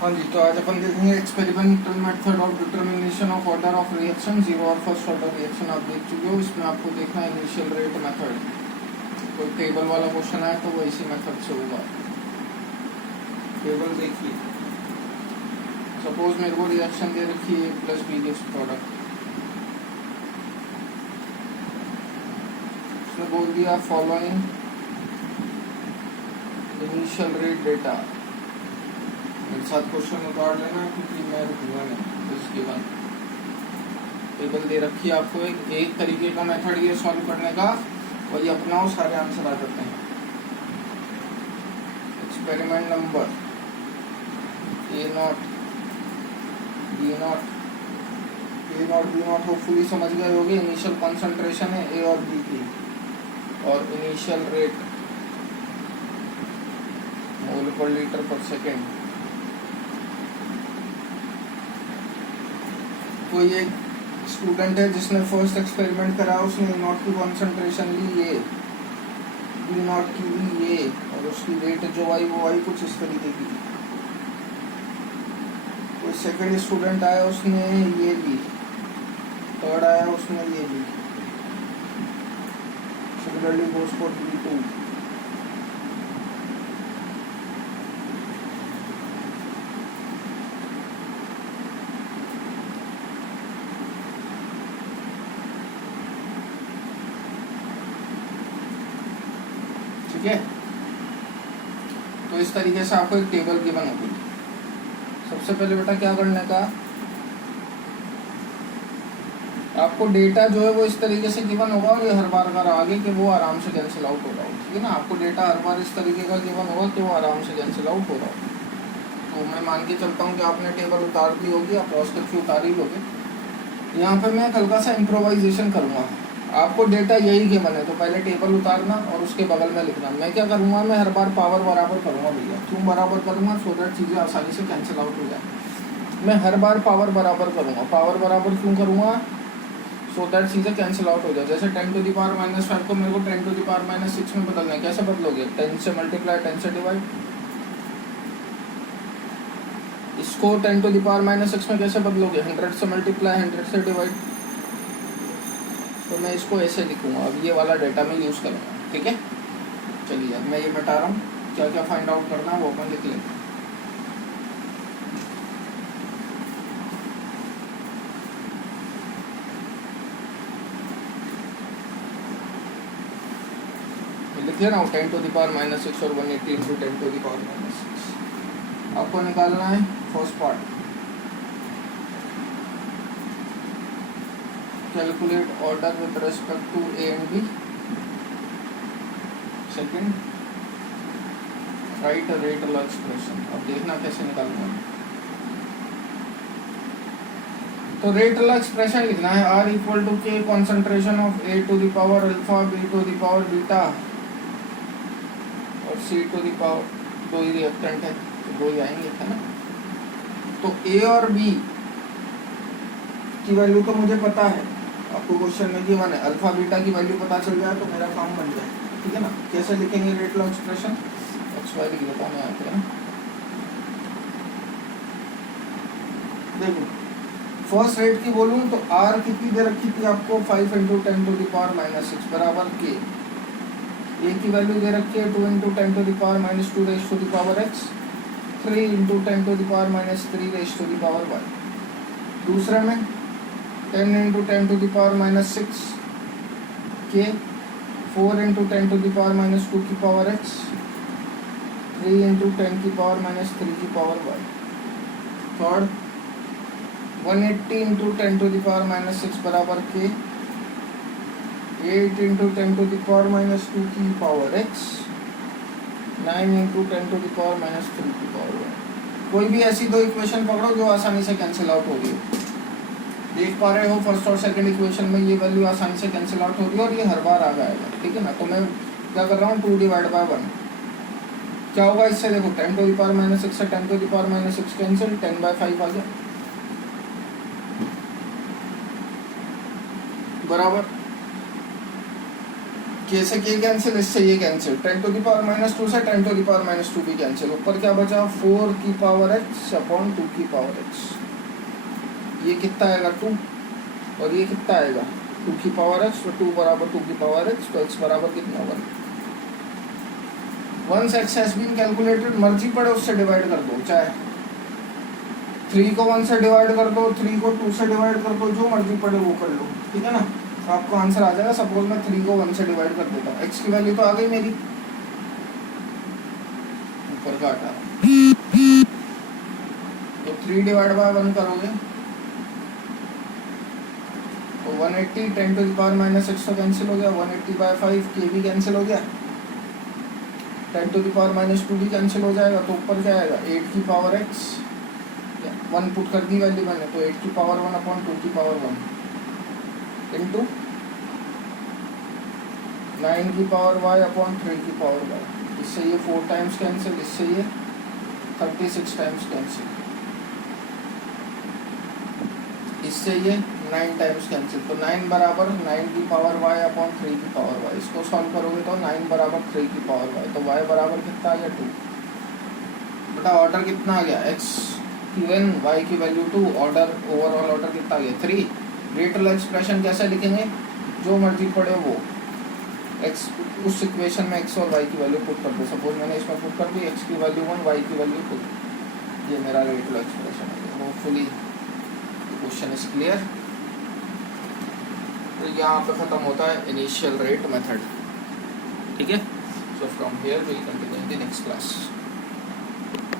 हाँ जी, तो आज अपन देखेंगे experimental method of determination of order of reaction. Zero और फर्स्ट ऑर्डर रिएक्शन आप देख चुके हो। इसमें आपको देखना है इनिशियल रेट मेथड। कोई टेबल वाला क्वेश्चन आए तो वो इसी मेथड से होगा। टेबल देखिए, सपोज मेरे को रिएक्शन दे रखी है A plus B gives product. उसने बोल दिया फॉलोइंग इनिशियल रेट डेटा। मेरे साथ क्वेश्चन उतार लेना क्योंकि मैं रुकूंगा नहीं। इस गिवन टेबल दे रखी है आपको। एक तरीके का मेथड ये सॉल्व करने का, वही अपनाओ, सारे आंसर आ जाते हैं। Experiment number A0 B0 A0 B0 hopefully समझ गए होगे। इनिशियल कंसंट्रेशन है A और B की, और इनिशियल रेट मोल पर लीटर पर सेकेंड। कोई एक स्टूडेंट है जिसने फर्स्ट एक्सपेरिमेंट करा, उसने A0 की कॉन्सेंट्रेशन ली ये, B0 की ली ये, और उसकी रेट जो आई वो आई कुछ इस तरीके की। कोई सेकंड स्टूडेंट आया, उसने ये ली। थर्ड आया, उसने ये ली। Similarly goes for B2। ठीक है, तो इस तरीके से आपको एक टेबल गिवन होगी। सबसे पहले बेटा क्या करने का, आपको डेटा जो है वो इस तरीके से गिवन होगा, और ये हर बार अगर आगे कि वो आराम से कैंसिल आउट हो रहा हो। ठीक है ना, आपको डेटा हर बार इस तरीके का गिवन होगा कि वो आराम से कैंसिल आउट हो रहा हो। तो मैं मान के चलता हूँ कि आपने टेबल उतार दी होगी, आप क्रॉस करके उतार ही लोगे। यहाँ पे मैं हल्का सा इम्प्रोवाइजेशन करूँगा। आपको डेटा यही गिवन है, तो पहले टेबल उतारना और उसके बगल में लिखना। मैं क्या करूँगा, मैं हर बार पावर बराबर करूँगा भैया। क्यों बराबर करूँगा? सो दैट चीज़ें आसानी से कैंसिल आउट हो जाए। मैं हर बार पावर बराबर करूँगा। पावर बराबर क्यों करूँगा? सो दैट चीज़ें कैंसिल आउट हो जाए। जैसे 10 to the power -5 को मेरे को 10 to the power -6 में बदलना है। कैसे बदलोगे? 10 से मल्टीप्लाई, 10 से डिवाइड। इसको 10 to the power -6 में कैसे बदलोगे? 100 से मल्टीप्लाई, 100 से डिवाइड। तो मैं इसको ऐसे लिखूंगा। अब ये वाला डेटा मैं यूज़ करूँगा। ठीक है, चलिए अब मैं ये मिटा रहा हूँ। क्या क्या फाइंड आउट करना है वो अपन लिख लेंगे। लिख ले रहा हूँ 10 to the power -6 और 180 into 10 to the power -6। आपको निकालना है first part. Calculate order with respect to A and B। Second, write rate law expression. अब देखना कैसे निकालूंगा। तो रेट लॉ एक्सप्रेशन लिखना है R equal to K concentration of A to the power alpha, B to the power beta और C to the power, दो ही reactant है तो दो ही आएंगे, है ना। तो A और B की वैल्यू तो मुझे पता है, आपको क्वेश्चन में गिवन है। अल्फा बीटा की वैल्यू पता चल जाए तो मेरा काम बन जाए। ठीक है ना। कैसे लिखेंगे रेट लॉ एक्सप्रेशन? XY लिख देता हूँ यहाँ पे ना। देखो फर्स्ट रेट की बोलूँ तो R कितनी दे रखी थी आपको? 5 × 10 to the power -6 बराबर K। A की वैल्यू दे रखी है 2 × 10 to the power -2 raised to the power x, 3 × 10 to the power -3 raised to the power y। दूसरे में 10 × 10 to the power -6 K, 4 × 10 to the power -2 की पावर x, 3 × 10 की power -3 की power y। Third 180 × 10 to the power -6 बराबर K, 8 × 10 to the power -2 की power x, 9 × 10 to the power -3 की power y। कोई भी ऐसी दो इक्वेशन पकड़ो जो आसानी से कैंसिल आउट हो रही है। देख पा रहे हो फर्स्ट और सेकंड इक्वेशन में ये वैल्यू आसानी से कैंसिल आउट हो रही है और ये हर बार आ जाएगा। ठीक है ना। तो मैं क्या कर रहा हूँ, 2 / 1। क्या होगा इससे? देखो 10 to the power -6 से 10 to the power -6 कैंसिल, 10/5 आ गया बराबर। के से के कैंसिल, इससे ये कैंसिल, 10 to the power -2 से 10 to the power -2 भी कैंसिल। ऊपर क्या बचा 4 की पावर x अपॉन 2 की पावर x। ये कितना आएगा 2 और ये कितना आएगा 2 की पावर x, तो 2 बराबर 2 की पावर x, तो x बराबर कितना 1। Once x has been calculated, मर्जी पड़े उससे डिवाइड कर दो, चाहे 3 को 1 से डिवाइड कर दो, 3 को 2 से डिवाइड कर दो, जो मर्जी पड़े वो कर लो, ठीक है ना। तो आपको आंसर आ जाएगा। सपोज मैं 3 को 1 से डिवाइड कर देता हूँ, x की वैल्यू तो आ गई मेरी, ऊपर का हटा, तो 3 डिवाइड बाय 1 करोगे तो 180, 10 to the power -6 तो कैंसिल हो गया, 180/5 के भी कैंसिल हो गया, 10 to the power -2 भी कैंसिल हो जाएगा, तो ऊपर क्या आएगा 8 की पावर x, 1 पुट कर दी वैल्यू मैंने, तो 8 की पावर 1 अपॉन 2 की पावर 1 इंटू 9 की पावर y अपॉन 3 की पावर y। इससे ये 4 टाइम्स कैंसिल, इससे ये 36 टाइम्स कैंसिल, इससे ये 9 टाइम्स कैंसिल, तो 9 बराबर 9 की पावर y अपॉन 3 की पावर y। इसको सॉल्व करोगे तो 9 बराबर 3 की पावर y, तो y बराबर कितना आ गया 2। बेटा ऑर्डर कितना आ गया x गिवन y की वैल्यू 2, ऑर्डर ओवरऑल ऑर्डर कितना आ गया 3। रेटल एक्सप्रेशन कैसे लिखेंगे, जो मर्जी पड़े वो x, उस इक्वेशन में x और y की वैल्यू पुट कर दो। सपोज मैंने इसमें पुट कर दी x की वैल्यू 1, y की वैल्यू 2, ये मेरा रेटल एक्सप्रेशन है। Hopefully question is clear. तो यहाँ पे ख़त्म होता है इनिशियल रेट मेथड, ठीक है। So from here we will continue in the next class.